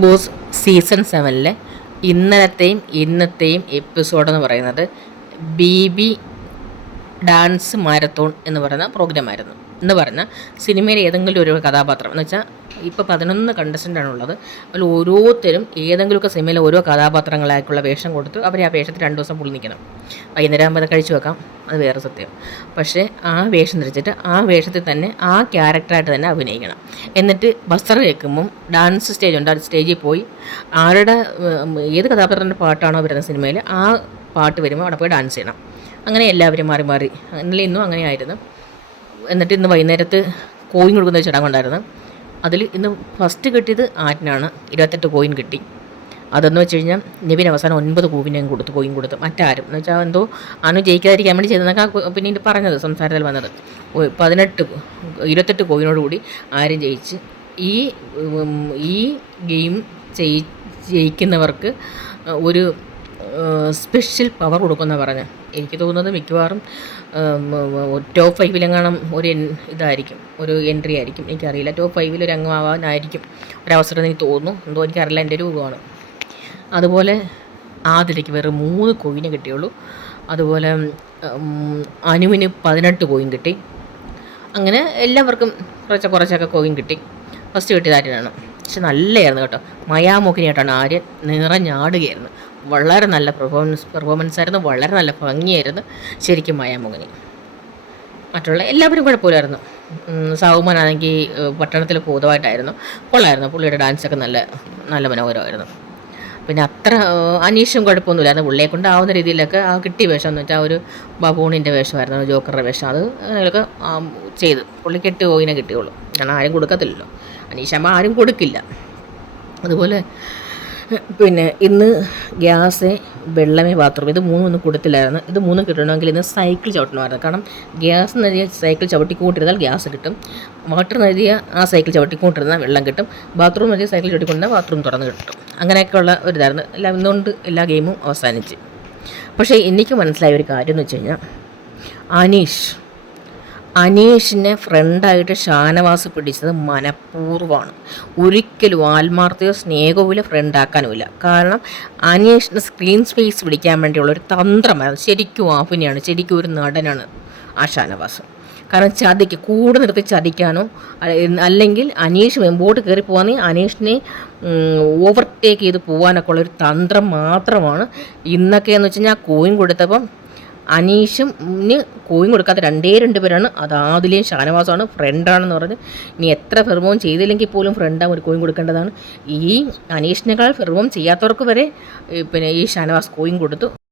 Boss season സെവനിലെ ഇന്നലത്തെയും ഇന്നത്തെയും എപ്പിസോഡ് എന്ന് പറയുന്നത് ബി ബി ഡാൻസ് മാരത്തോൺ എന്ന് പറയുന്ന പ്രോഗ്രാമായിരുന്നു എന്ന് പറഞ്ഞാൽ സിനിമയിലെ ഏതെങ്കിലും ഒരു കഥാപാത്രം. എന്ന് വെച്ചാൽ ഇപ്പോൾ പതിനൊന്ന് കണ്ടസ്റ്റന്റാണ് ഉള്ളത്. അതിൽ ഓരോരുത്തരും ഏതെങ്കിലുമൊക്കെ സിനിമയിലെ ഓരോ കഥാപാത്രങ്ങളായിട്ടുള്ള വേഷം കൊടുത്ത് അവരെ ആ വേഷത്തിൽ രണ്ട് ദിവസം പുള്ളി നിൽക്കണം. വൈകുന്നേരം ആകുമ്പോൾ അത് കഴിച്ചു വെക്കാം. അത് വേറെ സത്യം. പക്ഷേ ആ വേഷം ധരിച്ചിട്ട് ആ വേഷത്തിൽ തന്നെ ആ ക്യാരക്ടറായിട്ട് തന്നെ അഭിനയിക്കണം. എന്നിട്ട് വസ്ത്രം കേൾക്കുമ്പം ഡാൻസ് സ്റ്റേജ് ഉണ്ട്. ആ സ്റ്റേജിൽ പോയി ആരുടെ ഏത് കഥാപാത്രത്തിന്റെ പാട്ടാണോ വരുന്ന സിനിമയിൽ ആ പാട്ട് വരുമ്പോൾ അവിടെ പോയി ഡാൻസ് ചെയ്യണം. അങ്ങനെ എല്ലാവരും മാറി മാറി. ഇന്നലെ ഇന്നും അങ്ങനെയായിരുന്നു. എന്നിട്ട് ഇന്ന് വൈകുന്നേരത്ത് കോയിൻ കൊടുക്കുന്ന ചടങ്ങുണ്ടായിരുന്നു അതിൽ ഇന്ന് ഫസ്റ്റ് കിട്ടിയത് ആറ്റിനാണ്. ഇരുപത്തെട്ട് കോയിൻ കിട്ടി. അതെന്ന് വെച്ച് കഴിഞ്ഞാൽ നിവിൻ അവസാനം ഒൻപത് കോവിനും കൊടുത്തു കോയിൻ കൊടുത്തു. മറ്റാരും. എന്ന് വെച്ചാൽ എന്തോ അനു ജയിക്കാതിരിക്കാൻ വേണ്ടി ചെയ്തെന്നൊക്കെ പിന്നീട് പറഞ്ഞത് സംസാരത്തിൽ വന്നത്. പതിനെട്ട് ഇരുപത്തെട്ട് കോയിനോട് കൂടി ആരും ജയിച്ച് ഈ ഈ ഗെയിം ജയി ജയിക്കുന്നവർക്ക് ഒരു സ്പെഷ്യൽ പവർ കൊടുക്കുമെന്ന് പറഞ്ഞ്. എനിക്ക് തോന്നുന്നത് മിക്കവാറും ടോപ്പ് ഫൈവിലെങ്ങാനും ഒരു ഇതായിരിക്കും ഒരു എൻട്രി ആയിരിക്കും. എനിക്കറിയില്ല ടോപ്പ് ഫൈവിൽ ഒരു അംഗമാവാനായിരിക്കും ഒരവസരം എനിക്ക് തോന്നുന്നു. എന്തോ എനിക്കറിയില്ല എന്റെ ഒരു രൂപമാണ്. അതുപോലെ ആദ്യത്തേക്ക് വെറും മൂന്ന് കോയിന് കിട്ടിയുള്ളൂ. അതുപോലെ അനുവിന് പതിനെട്ട് കോയിൻ കിട്ടി. അങ്ങനെ എല്ലാവർക്കും കുറച്ച് കുറച്ചൊക്കെ കോയിൻ കിട്ടി. ഫസ്റ്റ് കിട്ടിയത് പക്ഷെ നല്ലതായിരുന്നു കേട്ടോ. മയാമോഹിനിയായിട്ടാണ് ആര്യൻ നിറഞ്ഞാടുകയായിരുന്നു. വളരെ നല്ല പെർഫോമൻസ് പെർഫോമൻസ് ആയിരുന്നു. വളരെ നല്ല ഭംഗിയായിരുന്നു ശരിക്കും മയാമോഹിനി. മറ്റുള്ള എല്ലാവരും കുഴപ്പമില്ലായിരുന്നു. സാവുമാനാണെങ്കിൽ പട്ടണത്തിൽ ഭൂതമായിട്ടായിരുന്നു കൊള്ളായിരുന്നു. പുള്ളിയുടെ ഡാൻസൊക്കെ നല്ല നല്ല മനോഹരമായിരുന്നു. പിന്നെ അത്ര അനീഷും കുഴപ്പമൊന്നുമില്ലായിരുന്നു. പുള്ളിയെ കൊണ്ടാവുന്ന രീതിയിലൊക്കെ ആ കിട്ടിയ വേഷം എന്ന് വെച്ചാൽ ഒരു ബബൂണിന്റെ വേഷമായിരുന്നു ജോക്കറുടെ വേഷം. അത് അങ്ങനെയൊക്കെ ചെയ്ത്. പുള്ളി കെട്ടി കോയിനെ കിട്ടിയുള്ളൂ. കാരണം ആരും കൊടുക്കത്തില്ലല്ലോ. അനീഷമ്മ ആരും കൊടുക്കില്ല. അതുപോലെ പിന്നെ ഇന്ന് ഗ്യാസ് വെള്ളമേ പാത്രം ഇത് മൂന്നും ഒന്നും കൊടുത്തില്ലായിരുന്നു ഇത് മൂന്നും കിട്ടണമെങ്കിൽ ഇന്ന് സൈക്കിൾ ചവിട്ടണമായിരുന്നു. കാരണം ഗ്യാസ് നിറയെ സൈക്കിൾ ചവിട്ടിക്കൊണ്ടിരുന്നാൽ ഗ്യാസ് കിട്ടും. വാട്ടർ നിറയെ ആ സൈക്കിൾ ചവിട്ടിക്കൊണ്ടിരുന്നാൽ വെള്ളം കിട്ടും. ബാത്റൂം നിറയെ സൈക്കിൾ ചവിട്ടിക്കൊണ്ടിരുന്നാൽ ബാത്റൂം തുറന്ന് കിട്ടും. അങ്ങനെയൊക്കെയുള്ള ഒരു ഇതായിരുന്നു എല്ലാം ഇന്നുകൊണ്ട് എല്ലാ ഗെയിമും അവസാനിച്ച്. പക്ഷേ എനിക്ക് മനസ്സിലായ ഒരു കാര്യം എന്ന് വെച്ച് കഴിഞ്ഞാൽ അനീഷ് അനീഷിനെ ഫ്രണ്ടായിട്ട് ഷാനവാസ് പിടിച്ചത് മനഃപൂർവമാണ്. ഒരിക്കലും ആത്മാർത്ഥയോ സ്നേഹവുമില്ല ഫ്രണ്ടാക്കാനുമില്ല. കാരണം അനീഷിന് സ്ക്രീൻ സ്പേസ് പിടിക്കാൻ വേണ്ടിയുള്ള ഒരു തന്ത്രമായിരുന്നു ശരിക്കും ആഫിനെയാണ് ശരിക്കും ഒരു നടനാണ് ആ ഷാനവാസ്. കാരണം ചതിക്ക് കൂടെ നിർത്തി ചതിക്കാനോ അല്ലെങ്കിൽ അനീഷ് മുമ്പോട്ട് കയറി പോകാനെങ്കിൽ അനീഷിനെ ഓവർടേക്ക് ചെയ്ത് പോകാനൊക്കെ ഉള്ള ഒരു തന്ത്രം മാത്രമാണ് ഇന്നൊക്കെ എന്ന് വെച്ച് കഴിഞ്ഞാൽ കോയിൻ കൊടുത്തപ്പം അനീഷും കോയും കൊടുക്കാത്ത രണ്ടേ രണ്ട് പേരാണ്. അത് ആദിലെയും ഷാനവാസമാണ്. ഫ്രണ്ടാണെന്ന് പറഞ്ഞ് ഇനി എത്ര ഫെർമോം ചെയ്തില്ലെങ്കിൽ പോലും ഫ്രണ്ടാകും ഒരു കോയിൻ കൊടുക്കേണ്ടതാണ്. ഈ അനീഷിനേക്കാൾ ഫെർമോം ചെയ്യാത്തവർക്ക് വരെ പിന്നെ ഈ ഷാനവാസ് കോയിൻ കൊടുത്തു.